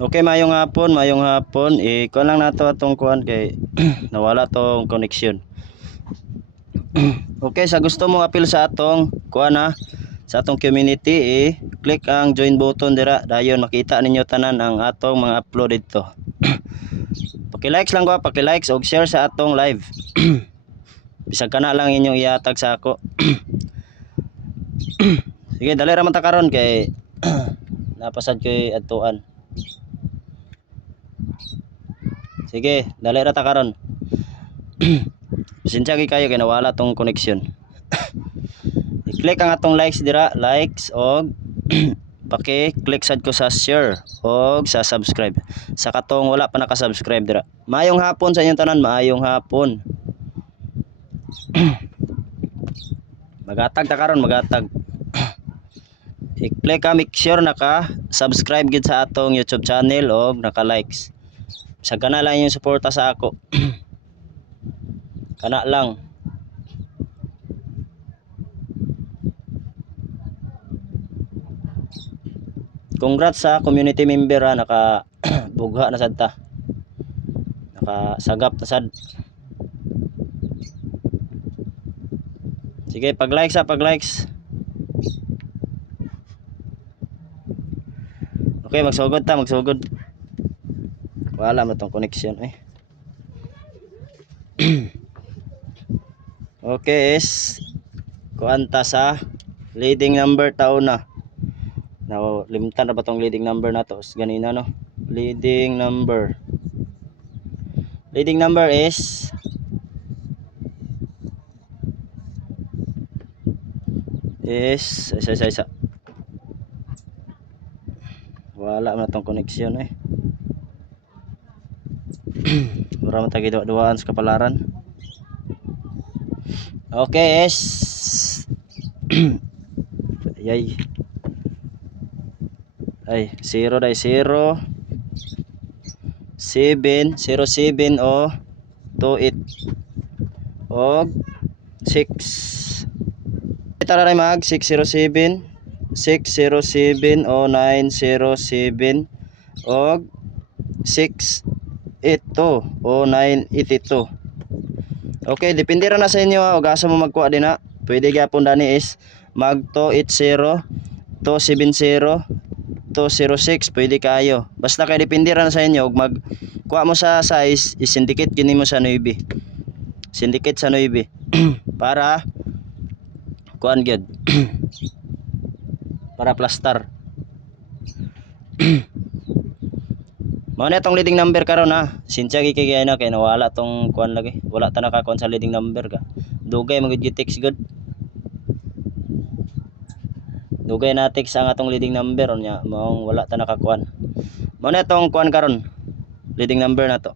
Okay, mayong hapon. Kuha lang nato atong kuan kay nawala tong connection. Okay, sa gusto mo appeal sa atong kuan na sa atong community, click ang join button dira. Dayon makita ninyo tanan ang atong mga upload dito. Paki-likes lang ko, paki-likes og share sa atong live. Bisag kana lang inyong ihatag sa ako. Sige, dali ra man ta karon kay napasad koy adtuan. Sige, dali ra ta karon. Pasensya kayo kay nawala tong connection. I-click ang atong likes dira, likes og paki-click sad ko sa share og sa subscribe. Sa katong wala pa naka-subscribe dira. Maayong hapon sa inyong tanan, maayong hapon. Magatag ta karon, magatag. I-click ka, make sure naka-subscribe gid sa atong YouTube channel og naka-likes. Sa kana lang yung suporta sa ako. Kana lang. Congrats sa community member ha, naka bugha na sad ta. Nakasagap na sad. Sige, pag-likes ha, pag-likes. Okay, magsugod ta, magsugod. Wala mo tong connection eh. Okay, is kuanta sa leading number taon na. Now, limtan na ba tong leading number na to? Ganina no. Leading number. Leading number is isa. Wala na tong connection eh. Mura man tagi duaan sa kapalaran. Okay, is ay 0 dai 0 7 07 o 28 og 6. Tara ray mag 607 o 907 og 682 o 982. Okay, depende ra na sa inyo ha, og asa mo magkuha din ha. Pwede gyapon dani is mag 280, 270, 206, pwede kayo. Basta kay depende ra na sa inyo og magkuha mo sa size, isindicate gini mo sa 9. Syndicate sa 9 para kuan gyud. Para plaster. Mao na tong leading number karon ha. Sinsya gi kay na kay nawala tong kuan lagi. Wala ta nakakuan sa leading number ka. Dugay magud text good. Dugay na text ang atong leading number nya mao wala ta nakakuan. Mao na tong kuan karon. Leading number na to.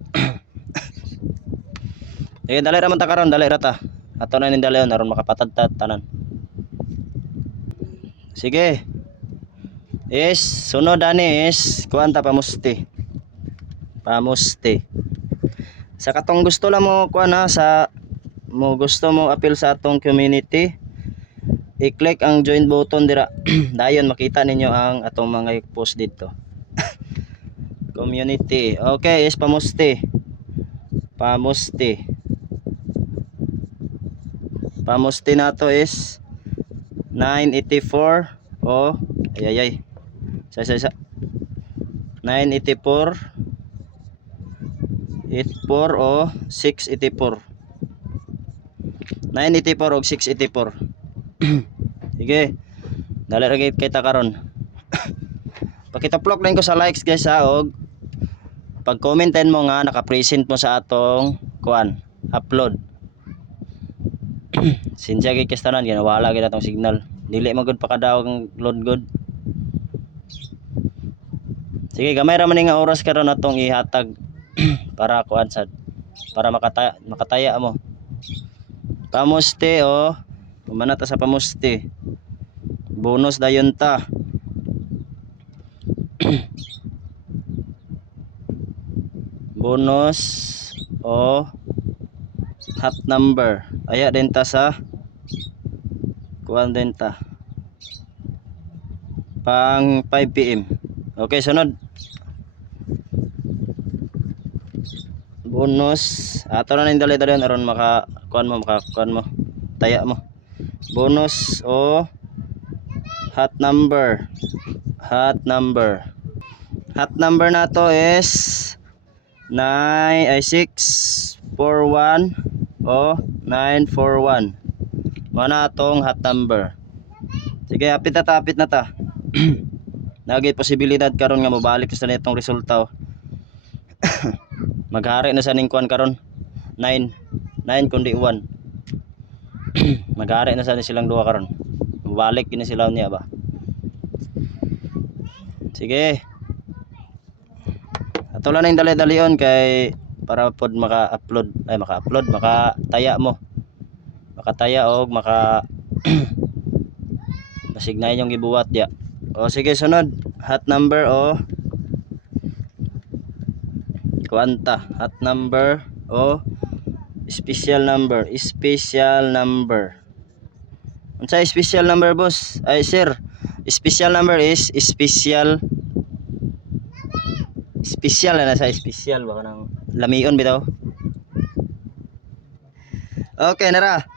Sige, dali ra man ta karon, dali ra ta. Ato na ning dalayon aron makapatad ta tanan. Sige. Is sunod ani is kuan ta pamusti. Sa katong gusto lang mo kuan ha, sa mo gusto mo appeal sa atong community, i-click ang join button dira. Dayon makita ninyo ang atong mga post dito. Community. Okay, is pamusti nato is 984 o sa 984 84 o 684. 984 o 684. Sige. Dali ra kita karon. Pakita-plok lang ko sa likes guys ha, og pag-commenten mo nga naka-present mo sa atong kuan upload. Sinsya kay kistanan ginawala gyud atong signal. Dili man gud pakadaog ang load good. Sige, gamay ra man nga oras karon atong ihatag para kuan sad, para makataya mo. Pamusti o pumanata sa pamusti. Bonus dayon ta. Bonus o hot number. Aya din ta sa kuan din ta. Pang 5 PM. Okay, sunod. bonus ato na ning dali-dali aron makakuan mo taya mo. Bonus o hot number nato is 641 o 941 mana atong hot number. Sige, apit na ta nagay posibilidad karon nga mabalik sa nitong resulta oh. Maghari na sa ning kuan karon 9 kundi 1 maghari na sa silang duha karon mabalik na sila niya ba. Sige ato lang ning dali-dalion kay para pod maka-upload makataya mo makataya og masignay yung gibuwat ya. O sige sunod hot number o kuanta hot number o special number unsa special number boss ay sir. Special number is special na sa special baka nang lamion bitaw. Okay nara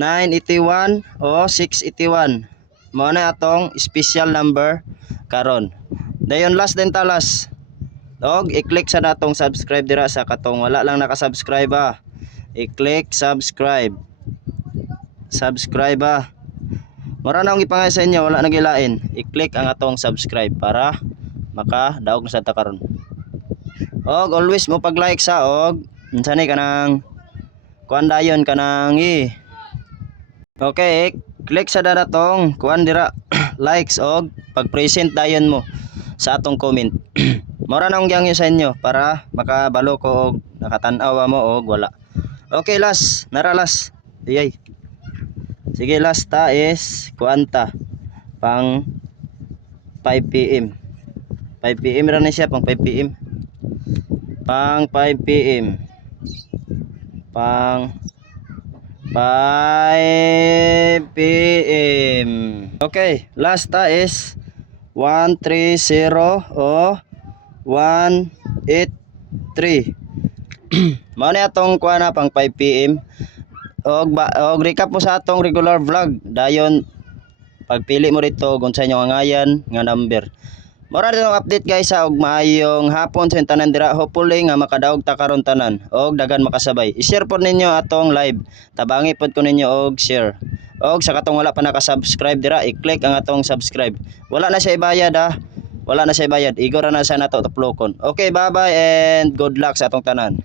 981 o 681 mao na atong special number karon. Dayon last din talas og i-click sa natong subscribe dira sa katong wala lang naka-subscribe ah. I-click subscribe ah. Mura na akong ipangay sa inyo wala nagilain. I-click ang atong subscribe para makadaog na sa ta karon. Og always mo pag-like sa og unsa ni kanang kuan dayon kanang okay, click sa daratong kuan dira likes og pag-present dayon mo sa atong comment. Mura na akong gyangyo sa inyo para makabalo ko og nakatan-aw mo og wala. Okay last, nara last. Iyay. Sige last ta is kuanta pang 5 PM. 5 PM ra na siya pang 5 PM. Pang 5 PM. Pang 5 PM. Okay, last ta is 130 o 183. Mao ni atong kuha na pang 5 PM. Og recap mo sa atong regular vlog. Dayon pagpili mo rito kung sa inyo angayan nga number. Mora din ang update guys sa og maayong hapon sa tanan dira. Hopefully nga makadaog ta karon tanan og dagan makasabay. I-share pod ninyo atong live. Tabangi pod ko ninyo og share. Og sa katong wala pa naka-subscribe dira, i-click ang atong subscribe. Wala na siya ibayad ah. Wala na siya ibayad. Igor na sa nato tuplokon. Okay, bye-bye and good luck sa atong tanan.